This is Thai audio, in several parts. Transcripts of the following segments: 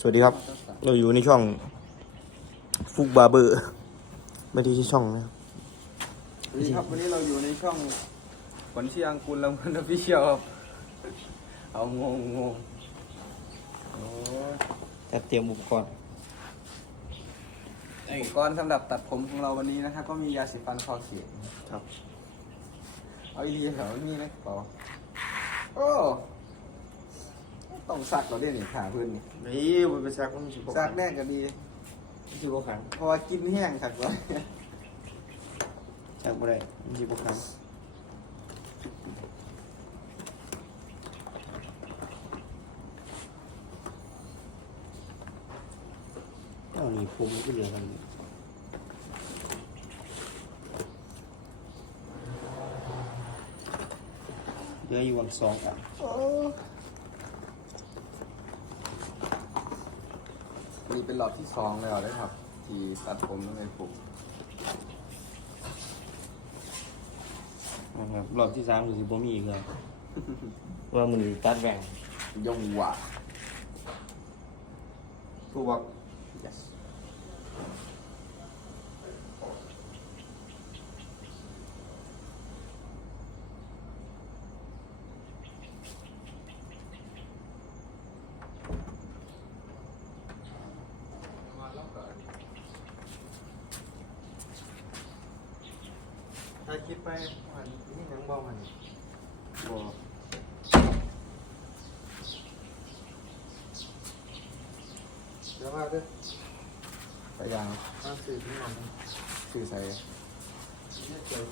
สวัสดีครับ เราอยู่ในช่องฟุกบาร์เบอร์ไม่ได้ที่ช่องนะครับสวัสดีครับวันนี้เราอยู่ในช่องขวัญเชียงคุณลำพันธ์พิเชียวครับเอางงงงโอ้ยแต่เตรียมอุปกรณ์อุปกรณ์สำหรับตัดผมของเราวันนี้นะครับ ก็มียาสีฟันคอเขียนครับ เอาอีดีแถวนี้นะต่อโอ้ ต้องสักเราเด่นนี่ขาพื้นนี่นี่ไปซักมันสิบสักแน่ก็ดีสิบขังเพราะว่ากินแห้งขัดไว้ซักไม่ได้มันสิบขังเอานี่ผมก็เหลือกันเหลืออยู่วันสองอะ นี่เป็นหลอดที่สองแล้วนะครับ ที่ตัดผมตั้งแต่ผมนะครับรอบที่สามคือสิบ่มีอีกแล้วว่ามันตัดแบ่งยงหวะ ผู้บอก yes ถ้า คิดไปมันนี่ยังบอกมันบ่เดี๋ยวมาเด้อไปยังถ้าสื่อที่มันคือใส่เนี่ยเจอ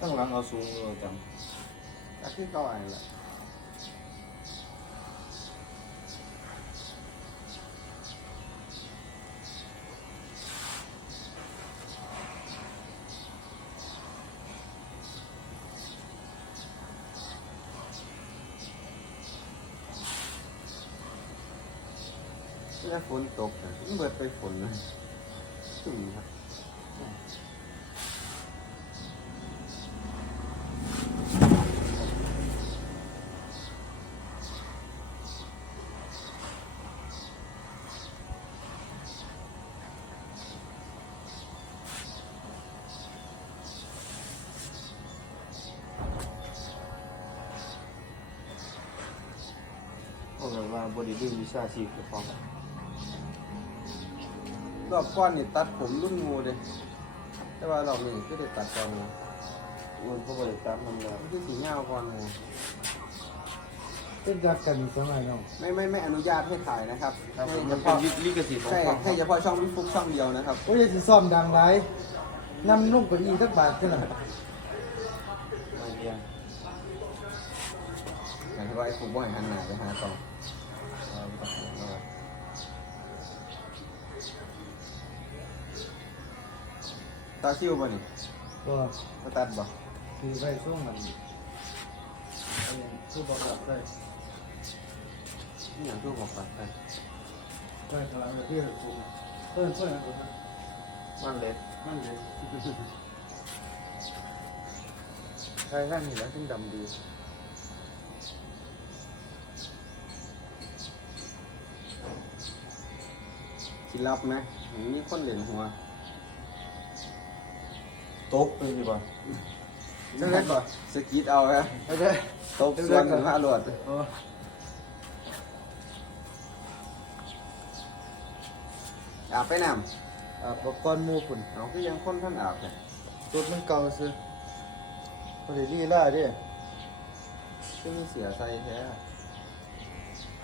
ตั้งหลังเอาสูงเราจก็คือเก่าอันแหละเวลาฝนตกนะมันเบิดไปฝนนะจุ่มครับำเพราะแบบว่าบริดื้อวิชาชีพกับความรอบก้อนนี่ตัดผมรุ่นงูเลยแต่ว่ารอบนี้ก็ได้ตัดก่อนงูมันก็บริกรรมมันแล้วมันคือสีเงาก่อนงูเป็นจากกันสมัยน้องไม่ไม่ไม่อนุญาตให้ถ่ายนะครับครับให้มัเฉนเป็นพาะลิขสิทธิ์ของใช่ช่องให้เฉพาะช่องวิฟุกช่องเดียวนะครับ โอ้ยอย่าสิซ่อมดังไรนำนุ่งเกับอีสักบาทกันหน่อยไม่เรียนอย่างที่ว่าไอ้ฟุกบ่อยหันหน้าไปหาต่อ ตาซิวบ่นี่ก็มาตัดบ่คือไปช่วงมันเอาอย่างผู้บังคับได้นี่อย่างที่บอกตัดไปไปพลังเพื่อนผมเพื่อนเพื่อนผมมันเล็ดมันเลยใช่ข้างนี้แหล้วถึงดำดีสิรับไหมมีคนเหรียญหัวโต๊ะเป็นสิบ่จังได๋บ่สกีดเอาฮะไปเลยตบส่วนถึงห้าหลวดโอ้อาบไปน้อาบกรณ์หมูฝุ่นำเอาคือยังคนท่านอาบเนี่ยตัวมันเก่าซื้อพอดีลี่ล่าดิคือมีเสียใส่แท้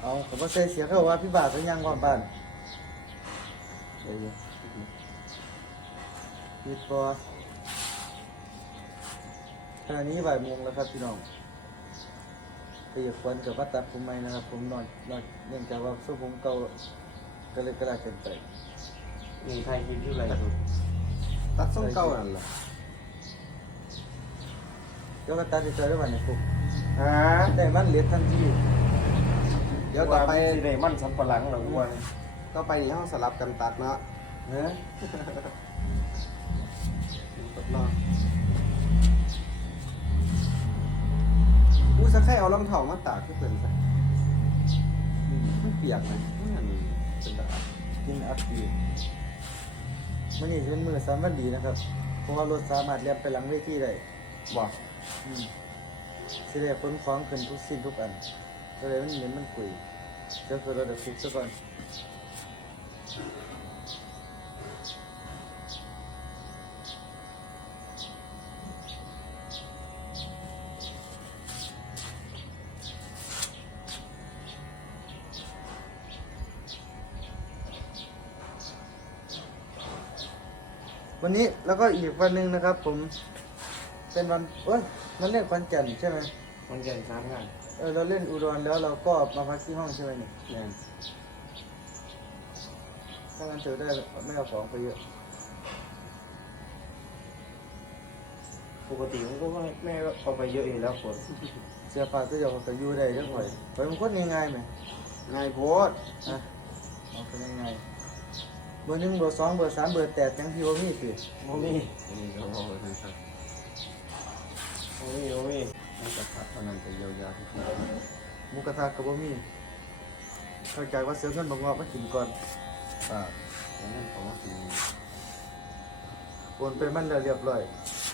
เอาผมว่าใส่เสียเขาว่าพี่บาทเป็นยังก่อนบ้านเดี๋ยวอยู่ปิดตัว ขณะนี้บ่ายโมงแล้วครับพี่น้องไปอยากควรกับว่าตัดผมใหม่นะครับ ผมนอนนอนเนื่องจากว่าทรงผมเก่าก็เลยกระดาษเกินไปมีใครคิดที่ไรครับตัดทรงเก่านั่นแหละเดี๋ยวก็ตัดที่เจอได้วันนี้ปุ๊บฮะได้มันเหลือทันทีเดี๋ยวต่อไปสิได้มันสับปะหลังหรอว่าต่อไปนี่เราสลับกันตัดเนาะเนื้อทดลอง อู้สักแค่เอาลำทองมาตากที่เป็นสักมันเปียกไหมมันเป็นแบบกินอัพดีมันนี่เป็นมือสามวันดีนะครับ เพราะว่ารถสามารถเลียงไปหลังเวทีได้บอืมสิได้ขนของขึ้นทุกสิ่งทุกอันก็เลยมันเหม็นมันกุยเจ้าคือเราเดี๋ยวฟิกซะก่อน วันนี้แล้วก็อีกวันหนึ่งนะครับ ผม เป็นวันเอ้ยมันเล่นคอนแก่นใช่ไหมมันใหญ่สามงานเออเราเล่นอุดรแล้วเราก็มาพักที่ห้องใช่ไหมเนี่ยเนี่ยถ้างั้นเธอได้ไม่เอาของไปเยอะปกติมันก็ไม่ไม่เอาไปเยอะอยู่แล้วคนเสื้อผ้าก็ยอมก็อยู่ได้จังหน่อยไปมันคนง่ายๆไหมง่ายโพดอะเอาคนง่ายๆเบอร์หนึ่งเบอร์สองเบอร์สามเบอร์แปดจังที่ว่ามีสิโมมี่นี่ก็บอกเลยนะครับโมมี่โมมี่น่าจะพักเท่านั้นจะเยียวยาทุกคนหมูกระทะกับบ่มีเข้าใจว่าเสือเงินบางงอกมากินก่อนอ่าอย่างนั้นผมว่าคือโอนไปมันแล้วเรียบร้อย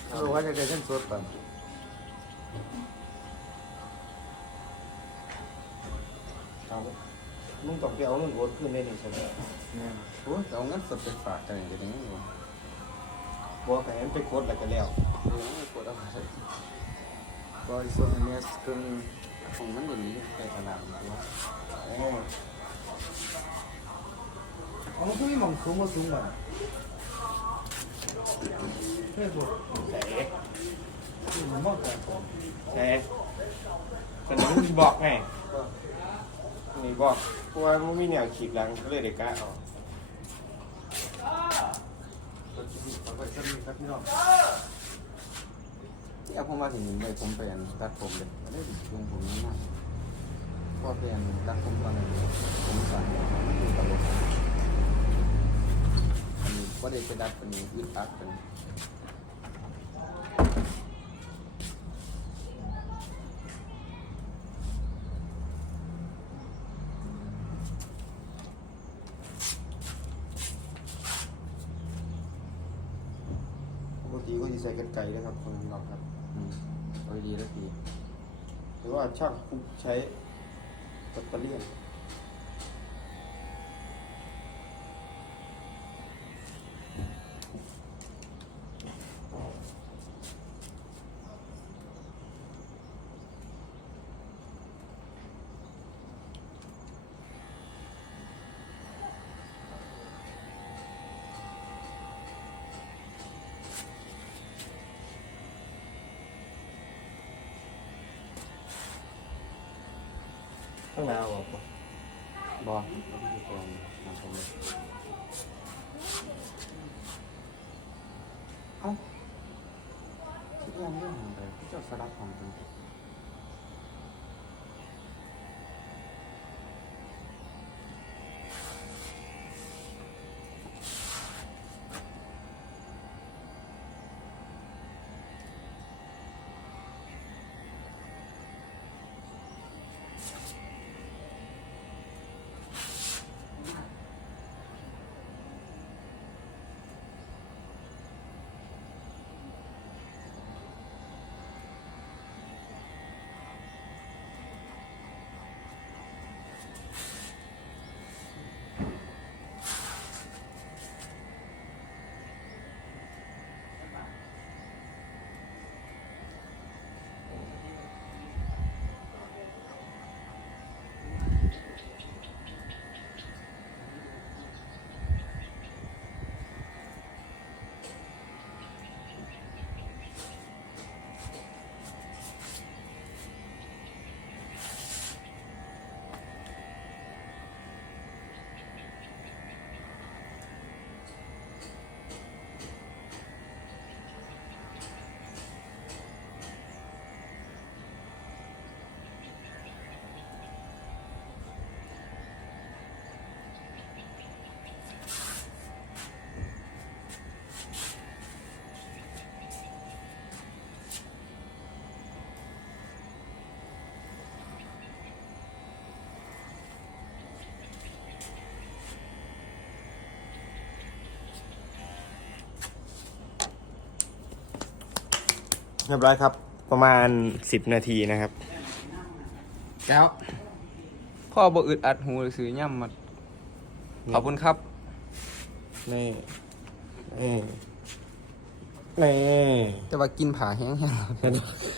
เขาบอกว่าจะได้เงินสดก่อนเอา ลุงต้องไปเอาเงินโอนขึ้นได้หนึ่งใช่ไหมเนี่ยโอ้ยเอาเงินสดไปฝากกันอย่างเดียวนี้วะบอกแต่ให้ไปโคตรอะไรก็แล้วเออไม่กดเอาไปบอยส่วนอันเนี้ยครึ่งของมันอย่างนี้ไปตลาดหรือว่าอ๋อเอามันก็มีหม่องสูงกว่าสูงกว่าเพื่อนผมแสที่มันมองกันแสแต่น้องบอกไง นี่บอกเพราะว่ามันมีแนวขีดหลังก็เลยเด็กกล้าเอาเอาไปสักนิดครับพี่น้องที่เอาผมมาถึงเลยผมไปอันตัดผมเลยได้ลุงผมนี่มากก็เป็นตัดผมตอนนั้นผมสั่นมันอยู่ตลกอันนี้ก็ได้ไปดัดตัวนี้ยึดตัดตัวนี้ ปกติก็จะใส่กันไก่นะครับคนเราครับอืมเอาดีแล้วดีหรือว่าช่างคุกใช้แบตเตอรี่ยนข้างหน้าออกปะบอลเอาไปอยู่ตรงน้ำผมเลยเอ้าคิดยังเรื่องอะ เจ้าสลับของจริงเรียบร้อยครับ ประมาณสิบนาทีนะครับแก้วพ่อบ่อึดอัดหูหรือซื้อย่ำมาขอบคุณครับนี่นี่นี่แต่ว่ากินผาแห้งๆ